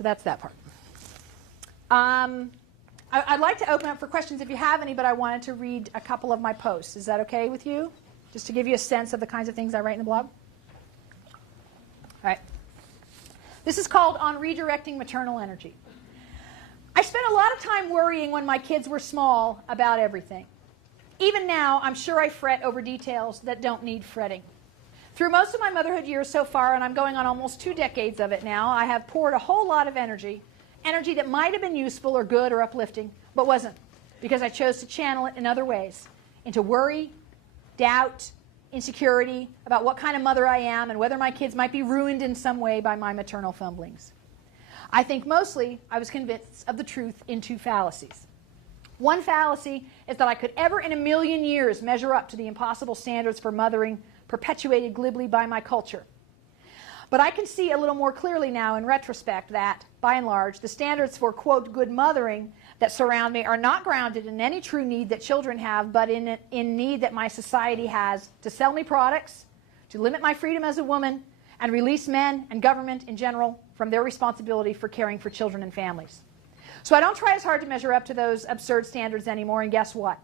So that's that part. I'd like to open up for questions if you have any, but I wanted to read a couple of my posts. Is that okay with you? Just to give you a sense of the kinds of things I write in the blog. All right. This is called On Redirecting Maternal Energy. I spent a lot of time worrying when my kids were small about everything. Even now, I'm sure I fret over details that don't need fretting. Through most of my motherhood years so far, and I'm going on almost 2 decades of it now, I have poured a whole lot of energy that might have been useful or good or uplifting, but wasn't, because I chose to channel it in other ways, into worry, doubt, insecurity about what kind of mother I am and whether my kids might be ruined in some way by my maternal fumblings. I think mostly I was convinced of the truth in 2 fallacies. One fallacy is that I could ever in a million years measure up to the impossible standards for mothering perpetuated glibly by my culture. But I can see a little more clearly now in retrospect that, by and large, the standards for, quote, good mothering that surround me are not grounded in any true need that children have, but in need that my society has to sell me products, to limit my freedom as a woman, and release men and government in general from their responsibility for caring for children and families. So I don't try as hard to measure up to those absurd standards anymore, and guess what?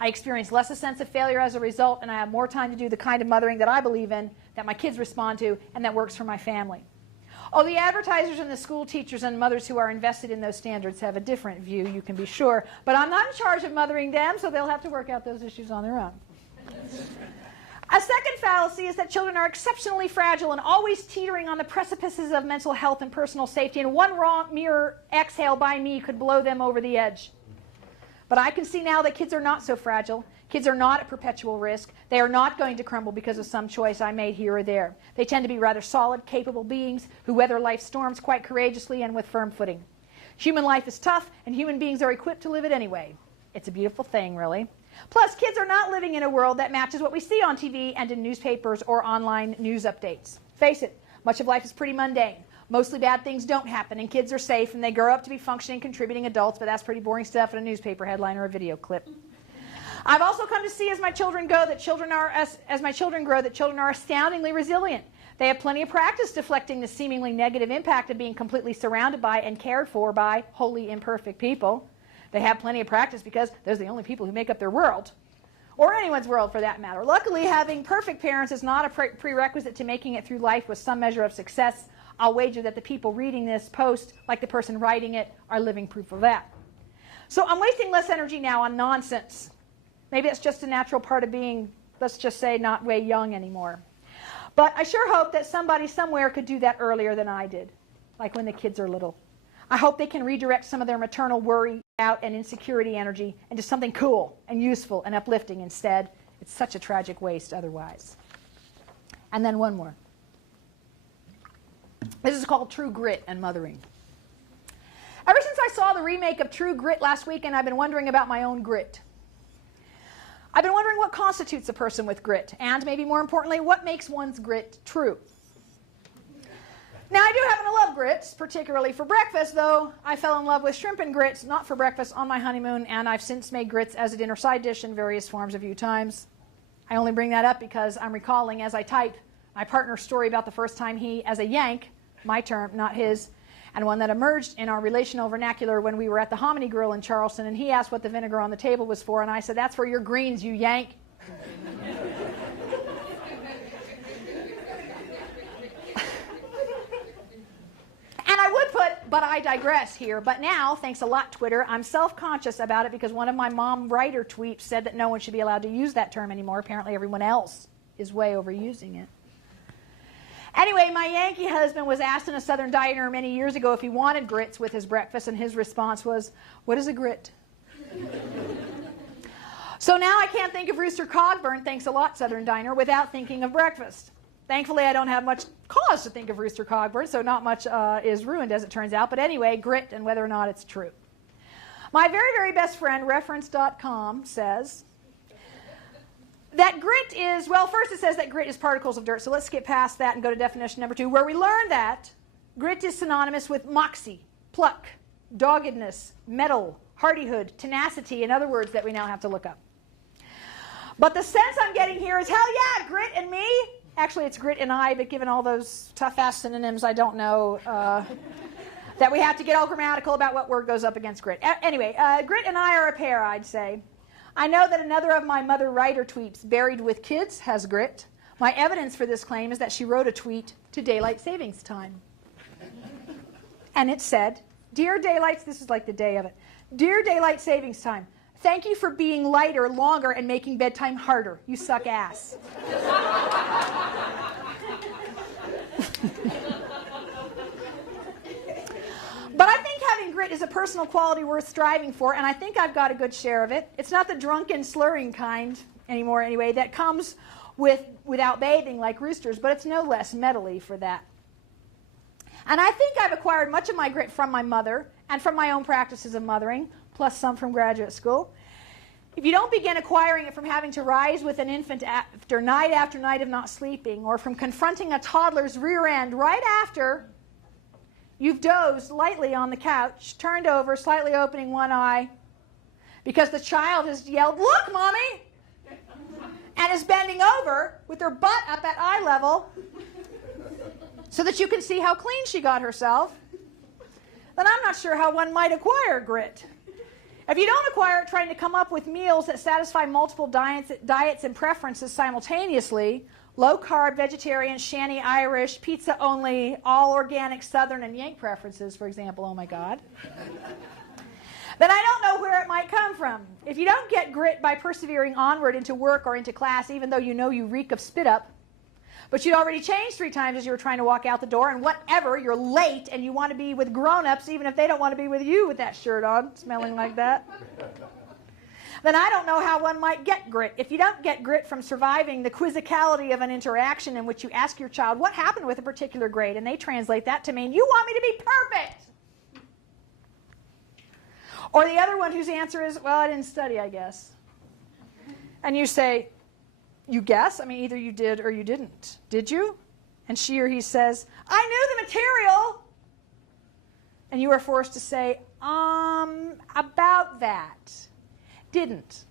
I experience less a sense of failure as a result, and I have more time to do the kind of mothering that I believe in, that my kids respond to, and that works for my family. Oh, the advertisers and the school teachers and mothers who are invested in those standards have a different view, you can be sure. But I'm not in charge of mothering them, so they'll have to work out those issues on their own. A second fallacy is that children are exceptionally fragile and always teetering on the precipices of mental health and personal safety, and one wrong mere exhale by me could blow them over the edge. But I can see now that kids are not so fragile. Kids are not at perpetual risk. They are not going to crumble because of some choice I made here or there. They tend to be rather solid, capable beings who weather life's storms quite courageously and with firm footing. Human life is tough, and human beings are equipped to live it anyway. It's a beautiful thing, really. Plus, kids are not living in a world that matches what we see on TV and in newspapers or online news updates. Face it, much of life is pretty mundane. Mostly bad things don't happen, and kids are safe, and they grow up to be functioning, contributing adults, but that's pretty boring stuff in a newspaper headline or a video clip. I've also come to see as my children grow that children are astoundingly resilient. They have plenty of practice deflecting the seemingly negative impact of being completely surrounded by and cared for by wholly imperfect people. They have plenty of practice because those are the only people who make up their world, or anyone's world for that matter. Luckily, having perfect parents is not a prerequisite to making it through life with some measure of success. I'll wager that the people reading this post, like the person writing it, are living proof of that. So I'm wasting less energy now on nonsense. Maybe that's just a natural part of being, let's just say, not way young anymore. But I sure hope that somebody somewhere could do that earlier than I did, like when the kids are little. I hope they can redirect some of their maternal worry, doubt, and insecurity energy into something cool and useful and uplifting instead. It's such a tragic waste otherwise. And then one more. This is called True Grit and Mothering. Ever since I saw the remake of True Grit last weekend, I've been wondering about my own grit. I've been wondering what constitutes a person with grit, and maybe more importantly, what makes one's grit true. Now, I do happen to love grits, particularly for breakfast, though I fell in love with shrimp and grits, not for breakfast, on my honeymoon, and I've since made grits as a dinner side dish in various forms a few times. I only bring that up because I'm recalling as I type my partner's story about the first time he, as a Yank, my term, not his, and one that emerged in our relational vernacular when we were at the Hominy Grill in Charleston, and he asked what the vinegar on the table was for, and I said, "That's for your greens, you Yank." And I would put, but I digress here. But now, thanks a lot, Twitter, I'm self-conscious about it because one of my mom writer tweets said that no one should be allowed to use that term anymore. Apparently everyone else is way overusing it. Anyway, my Yankee husband was asked in a Southern diner many years ago if he wanted grits with his breakfast, and his response was, "What is a grit?" So now I can't think of Rooster Cogburn, thanks a lot, Southern diner, without thinking of breakfast. Thankfully, I don't have much cause to think of Rooster Cogburn, so not much is ruined, as it turns out. But anyway, grit and whether or not it's true. My very, very best friend, reference.com, says that grit is, well, first it says that grit is particles of dirt, so let's skip past that and go to definition number 2, where we learn that grit is synonymous with moxie, pluck, doggedness, mettle, hardihood, tenacity, and other words that we now have to look up. But the sense I'm getting here is, hell yeah, grit and me. Actually, it's grit and I, but given all those tough-ass synonyms, I don't know. that we have to get all grammatical about what word goes up against grit. Anyway, grit and I are a pair, I'd say. I know that another of my mother writer tweets, Buried with Kids, has grit. My evidence for this claim is that she wrote a tweet to daylight savings time. And it said, Dear Daylight, this is like the day of it. Dear Daylight Savings Time, thank you for being lighter, longer, and making bedtime harder. You suck ass. But I think having grit is a personal quality worth striving for, and I think I've got a good share of it. It's not the drunken, slurring kind anymore, anyway, that comes without bathing like roosters, but it's no less metally for that. And I think I've acquired much of my grit from my mother and from my own practices of mothering, plus some from graduate school. If you don't begin acquiring it from having to rise with an infant after night of not sleeping, or from confronting a toddler's rear end right after you've dozed lightly on the couch, turned over, slightly opening one eye, because the child has yelled, "Look, Mommy!" and is bending over with her butt up at eye level so that you can see how clean she got herself, then I'm not sure how one might acquire grit. If you don't acquire it trying to come up with meals that satisfy multiple diets and preferences simultaneously, low-carb, vegetarian, shanty, Irish, pizza-only, all-organic, Southern, and Yank preferences, for example, oh my God, then I don't know where it might come from. If you don't get grit by persevering onward into work or into class, even though you know you reek of spit up, but you'd already changed 3 times as you were trying to walk out the door, and whatever, you're late and you want to be with grown-ups even if they don't want to be with you with that shirt on, smelling like that, then I don't know how one might get grit. If you don't get grit from surviving the quizzicality of an interaction in which you ask your child what happened with a particular grade, and they translate that to mean, you want me to be perfect. Or the other one whose answer is, well, I didn't study, I guess. And you say, you guess? I mean, either you did or you didn't. Did you? And she or he says, I knew the material. And you are forced to say, about that. Didn't.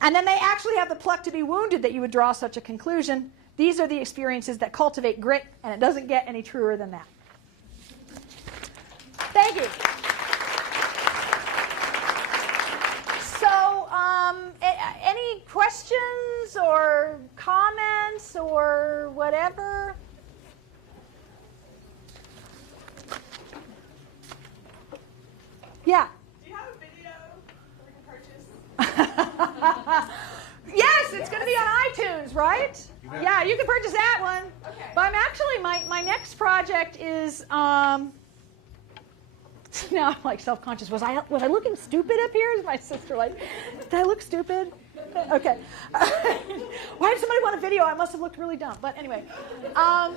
And then they actually have the pluck to be wounded that you would draw such a conclusion. These are the experiences that cultivate grit, and it doesn't get any truer than that. Thank you. So, any questions or comments or whatever? Yeah. Do you have a video that we can purchase? Yes, it's going to be on iTunes, right? Yeah, you can purchase that one. Okay. But I'm actually, my next project is, now I'm like self-conscious. Was I looking stupid up here? Is my sister like, did I look stupid? Okay. Why did somebody want a video? I must have looked really dumb. But anyway. My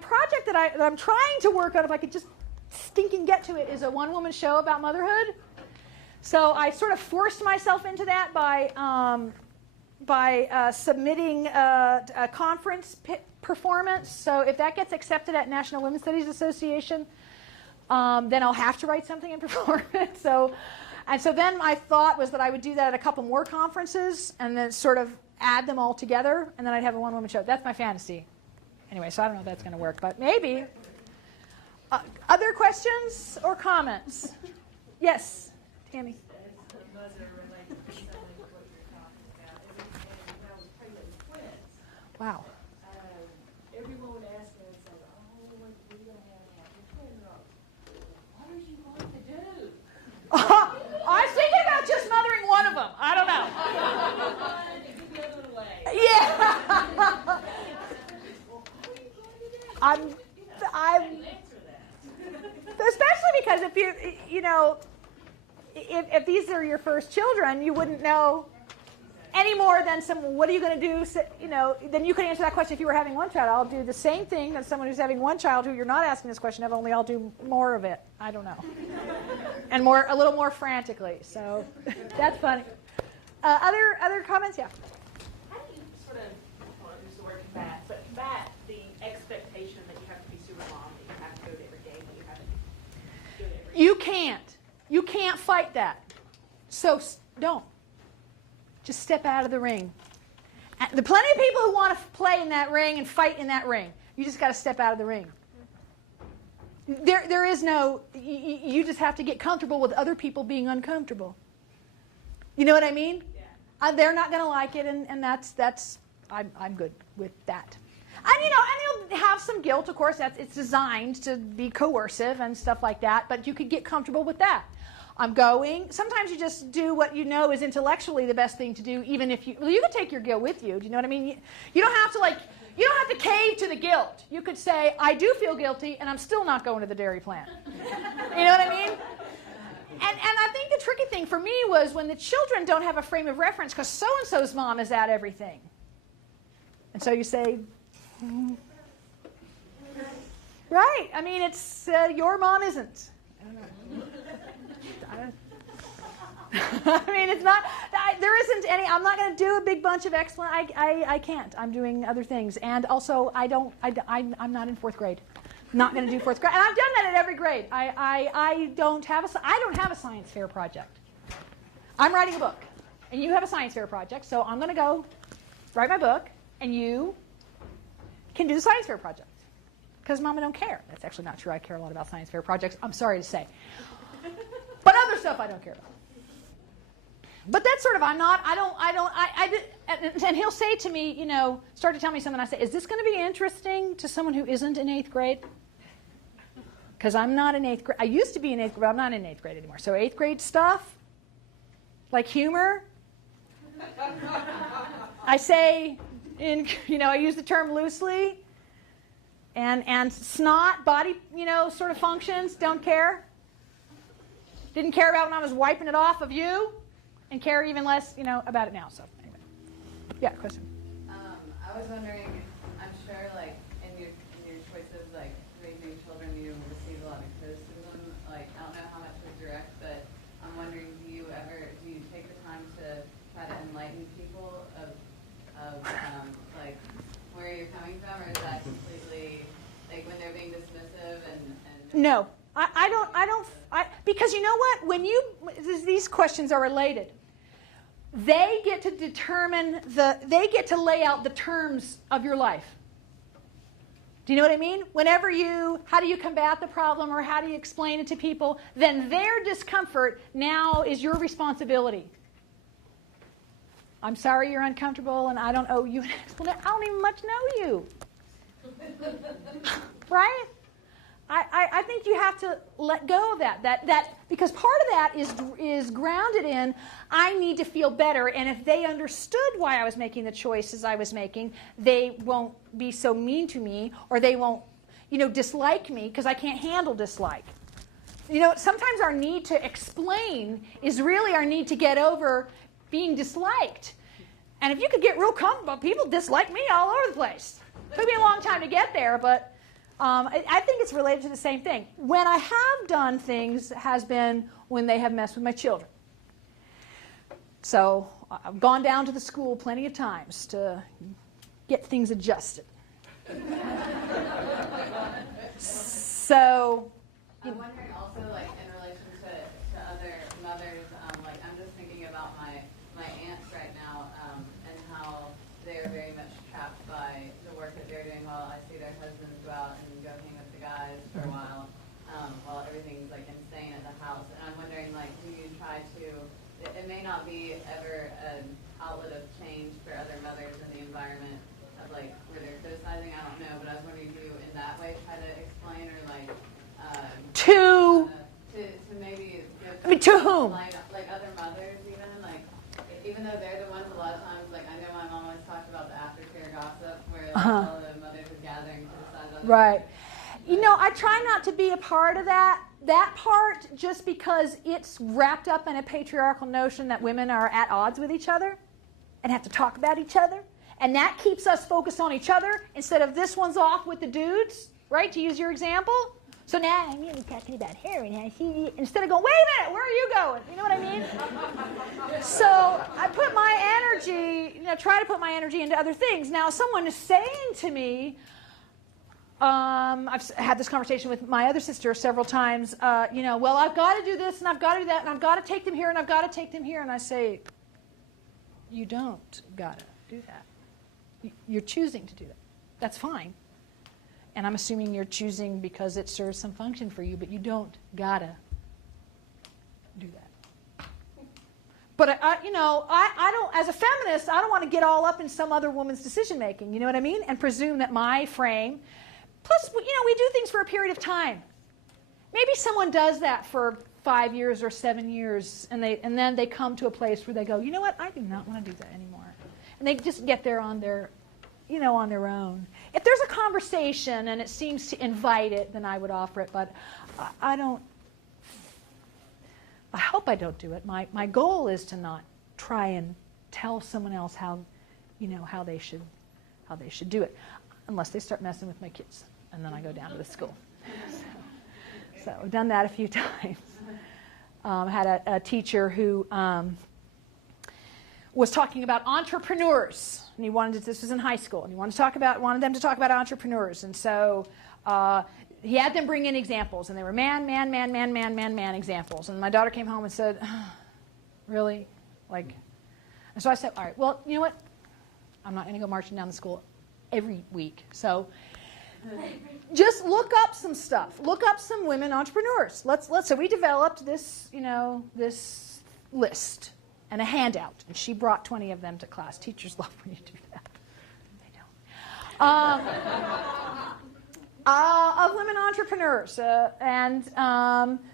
project that I'm trying to work on, if I could just stinking get to it, is a one-woman show about motherhood. So I sort of forced myself into that by submitting a conference performance. So if that gets accepted at National Women's Studies Association, then I'll have to write something and perform it. So then my thought was that I would do that at a couple more conferences and then sort of add them all together, and then I'd have a one-woman show. That's my fantasy. Anyway, so I don't know if that's going to work, but maybe. Other questions or comments? Yes, Tammy. Wow. Everyone would ask me and say, oh, what are you going to have twin roles? What are you going to do? I was thinking about just mothering one of them. I don't know. Give the other one away. Yeah. Especially because if these are your first children, you wouldn't know any more than what are you going to do? So, then you could answer that question if you were having one child. I'll do the same thing that someone who's having one child who you're not asking this question of, only I'll do more of it. I don't know. And a little more frantically. So that's funny. Other comments? Yeah. How do you sort of, I want to use the word combat the expectation that you have to be super mom, that you have to go to every game, that you have to do it every You can't. You can't fight that. So don't. Just step out of the ring. There are plenty of people who want to play in that ring and fight in that ring. You just got to step out of the ring. There is no, you just have to get comfortable with other people being uncomfortable. You know what I mean? Yeah. They're not going to like it, and that's I'm good with that. And you'll have some guilt, of course. It's designed to be coercive and stuff like that, but you could get comfortable with that. I'm going. Sometimes you just do what you know is intellectually the best thing to do, even if you can take your guilt with you. Do you know what I mean? You don't have to you don't have to cave to the guilt. You could say, I do feel guilty, and I'm still not going to the dairy plant. You know what I mean? And I think the tricky thing for me was when the children don't have a frame of reference because so-and-so's mom is at everything. And so you say, right. I mean, it's your mom isn't. I don't know. I mean, it's not. There isn't any. I'm not going to do a big bunch of explanation. I can't. I'm doing other things, and also I don't. I'm not in fourth grade. Not going to do fourth grade, and I've done that at every grade. I don't have a science fair project. I'm writing a book, and you have a science fair project. So I'm going to go write my book, and you can do the science fair project because Mama don't care. That's actually not true. I care a lot about science fair projects. I'm sorry to say. But other stuff I don't care about. But that's sort of, and he'll say to me, start to tell me something. I say, is this going to be interesting to someone who isn't in 8th grade? Because I'm not in 8th grade. I used to be in 8th grade, but I'm not in 8th grade anymore. So 8th grade stuff, like humor, I say, I use the term loosely, and snot, body, sort of functions, don't care. Didn't care about when I was wiping it off of you, and care even less, about it now. So anyway, yeah, question. I was wondering, I'm sure, in your choices, raising children, you receive a lot of criticism. I don't know how much was direct, but I'm wondering, do you take the time to try to enlighten people of where you're coming from, or is that completely when they're being dismissive and No. I don't, because you know what? These questions are related. They get to determine they get to lay out the terms of your life. Do you know what I mean? How do you combat the problem or how do you explain it to people? Then their discomfort now is your responsibility. I'm sorry you're uncomfortable and I don't owe you an explanation. I don't even much know you. Right? I think you have to let go of that because part of that is grounded in I need to feel better, and if they understood why I was making the choices I was making, they won't be so mean to me, or they won't, dislike me because I can't handle dislike. Sometimes our need to explain is really our need to get over being disliked. And if you could get real comfortable, people dislike me all over the place. It took me a long time to get there, but I think it's related to the same thing. When I have done things has been when they have messed with my children. So I've gone down to the school plenty of times to get things adjusted. So I'm wondering also, in relation to other mothers, I'm just thinking about my aunts right now, and how they're very much trapped by the work that they're doing while I see their husbands go out and go hang with the guys for a while everything's insane at the house. And I'm wondering, do you try to, it may not be ever an outlet of change for other mothers in the environment of where they're criticizing, I don't know, but I was wondering, do you in that way try to explain or to maybe to whom? Other mothers even though they're the ones a lot of times, I know my mom always talked about the aftercare gossip where all the mothers are gathering to decide on right. I try not to be a part of that part just because it's wrapped up in a patriarchal notion that women are at odds with each other and have to talk about each other. And that keeps us focused on each other instead of this one's off with the dudes, right, to use your example. So now I'm really talking about her and how she, instead of going, wait a minute, where are you going? You know what I mean? So I put my energy, try to put my energy into other things. Now, someone is saying to me, I've had this conversation with my other sister several times, well, I've got to do this and I've got to do that and I've got to take them here and I've got to take them here. And I say, you don't got to do that. You're choosing to do that. That's fine. And I'm assuming you're choosing because it serves some function for you, but you don't gotta do that. But I don't, as a feminist, I don't want to get all up in some other woman's decision making. You know what I mean? And presume that my frame. Plus, we do things for a period of time. Maybe someone does that for 5 years or 7 years, and then they come to a place where they go, you know what? I do not want to do that anymore. And they just get there on their own. If there's a conversation and it seems to invite it, then I would offer it. But I hope I don't do it. My goal is to not try and tell someone else how they should do it, unless they start messing with my kids, and then I go down to the school. So I've done that a few times. Had a teacher who was talking about entrepreneurs, and this was in high school, and he wanted them to talk about entrepreneurs, and so he had them bring in examples, and they were man examples, and my daughter came home and said, really? And so I said, all right, well, you know what? I'm not going to go marching down the school every week, so just look up some stuff. Look up some women entrepreneurs. So we developed this, this list and a handout, and she brought 20 of them to class. Teachers love when you do that. They don't. Of women entrepreneurs,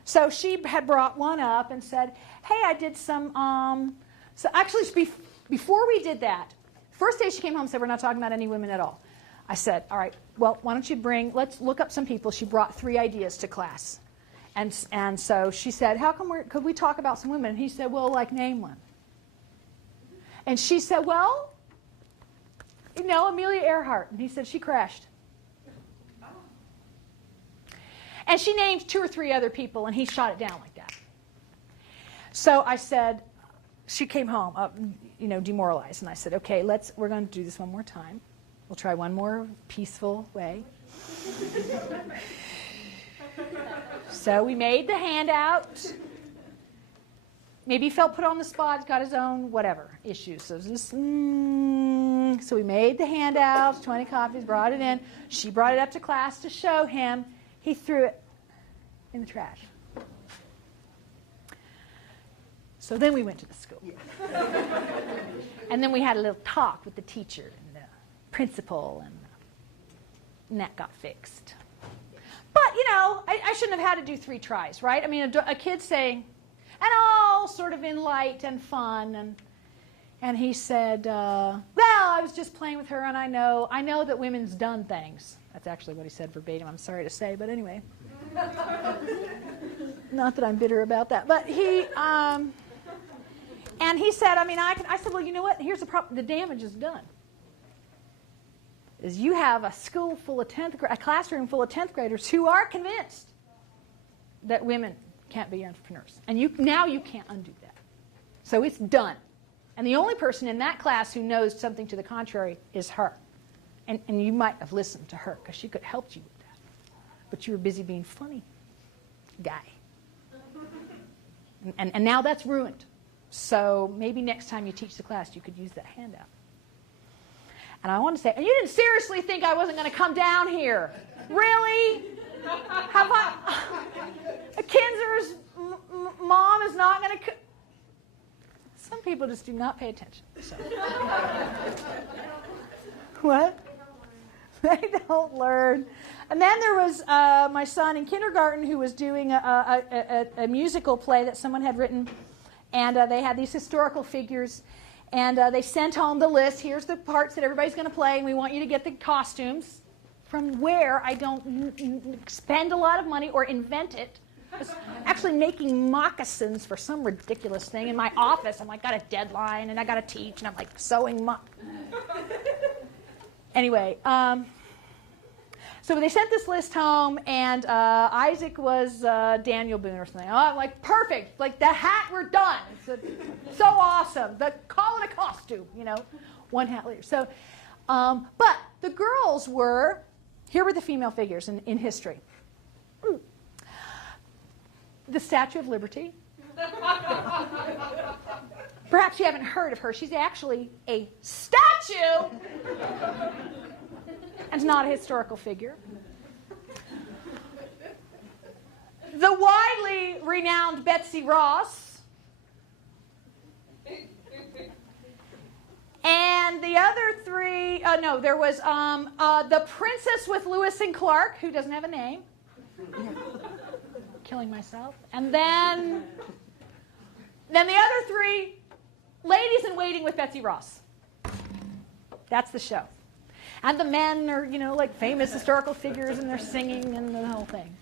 so she had brought one up and said, "Hey, I did some." So actually, before we did that, first day she came home and said, "We're not talking about any women at all." I said, all right, well, why don't you let's look up some people. She brought 3 ideas to class. And so she said, could we talk about some women? And he said, well, name one. And she said, well, Amelia Earhart. And he said, she crashed. And she named 2 or 3 other people, and he shot it down like that. So I said, she came home, demoralized. And I said, okay, we're going to do this one more time. We'll try one more peaceful way. So we made the handout. Maybe he felt put on the spot, got his own whatever issues. So we made the handout, 20 copies, brought it in. She brought it up to class to show him. He threw it in the trash. So then we went to the school. And then we had a little talk with the teacher and the principal, and that got fixed. But, I shouldn't have had to do 3 tries, right? I mean, a kid saying, and all sort of in light and fun, and he said, well, I was just playing with her, and I know that women's done things. That's actually what he said verbatim, I'm sorry to say, but anyway. Not that I'm bitter about that. But he, and he said, I said, well, you know what? Here's the problem. The damage is done. Is you have a school full of a classroom full of 10th graders who are convinced that women can't be entrepreneurs. And now you can't undo that. So it's done. And the only person in that class who knows something to the contrary is her. And you might have listened to her because she could have helped you with that. But you were busy being funny, guy. And now that's ruined. So maybe next time you teach the class, you could use that handout. And I want to say, and you didn't seriously think I wasn't going to come down here. Really? Kinzer's mom is not going to... Some people just do not pay attention. So. What? They don't learn. And then there was my son in kindergarten who was doing a musical play that someone had written. And they had these historical figures. And they sent home the list. Here's the parts that everybody's going to play, and we want you to get the costumes from where I don't spend a lot of money or invent it. I was actually making moccasins for some ridiculous thing in my office. I'm got a deadline, and I got to teach, and I'm sewing Anyway, so they sent this list home, and Isaac was Daniel Boone or something. I'm perfect. The hat, we're done. It's so awesome. Call it a costume, 1 hat later. So, but the girls here were the female figures in history. The Statue of Liberty. Perhaps you haven't heard of her. She's actually a statue and not a historical figure. The widely renowned Betsy Ross. And the other three, there was the Princess with Lewis and Clark, who doesn't have a name. Killing myself. And then the other three, Ladies in Waiting with Betsy Ross. That's the show. And the men are, like famous historical figures, and they're singing and the whole thing.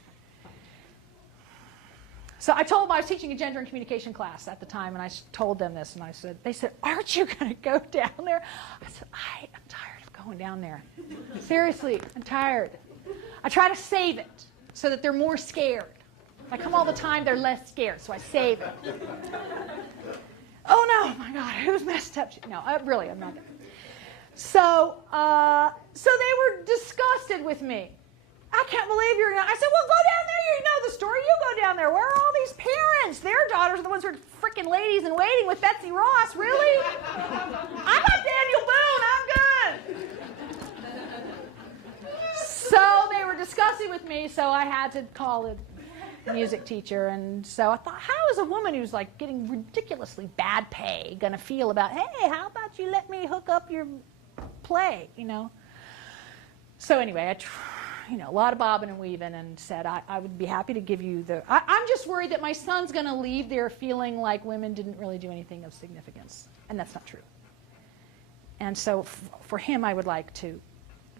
So I told them I was teaching a gender and communication class at the time, and I told them this, and they said, aren't you going to go down there? I said, I am tired of going down there. Seriously, I'm tired. I try to save it so that they're more scared. If I come all the time, they're less scared, so I save it. Oh no, my God, who's messed up? No, really, I'm not going to. So they were disgusted with me. I can't believe you're not. I said, well, go down there. You know the story. You go down there. Where are all these parents? Their daughters are the ones who are freaking Ladies in Waiting with Betsy Ross. Really? I'm not Daniel Boone. I'm good. So they were disgusted with me, so I had to call a music teacher. And so I thought, how is a woman who's like getting ridiculously bad pay going to feel about, hey, how about you let me hook up your play, So anyway, a lot of bobbing and weaving, and said I would be happy to give you the... I'm just worried that my son's going to leave there feeling like women didn't really do anything of significance, and that's not true. And so for him, I would like to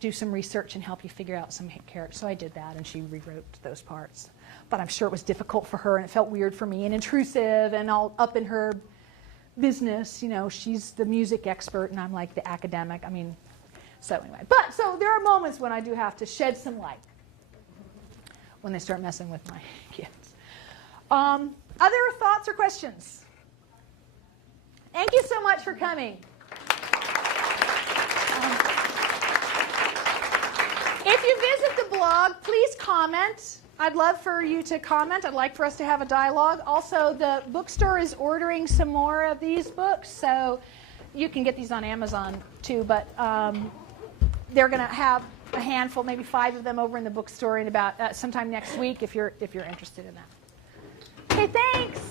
do some research and help you figure out some characters. So I did that, and she rewrote those parts. But I'm sure it was difficult for her, and it felt weird for me, and intrusive, and all up in her business. She's the music expert, and I'm like the academic. So anyway, so there are moments when I do have to shed some light when they start messing with my kids. Other thoughts or questions? Thank you so much for coming. If you visit the blog, please comment. I'd love for you to comment. I'd like for us to have a dialogue. Also, the bookstore is ordering some more of these books, so you can get these on Amazon too, but they're going to have a handful, maybe 5 of them over in the bookstore in about sometime next week if you're interested in that. Okay, thanks.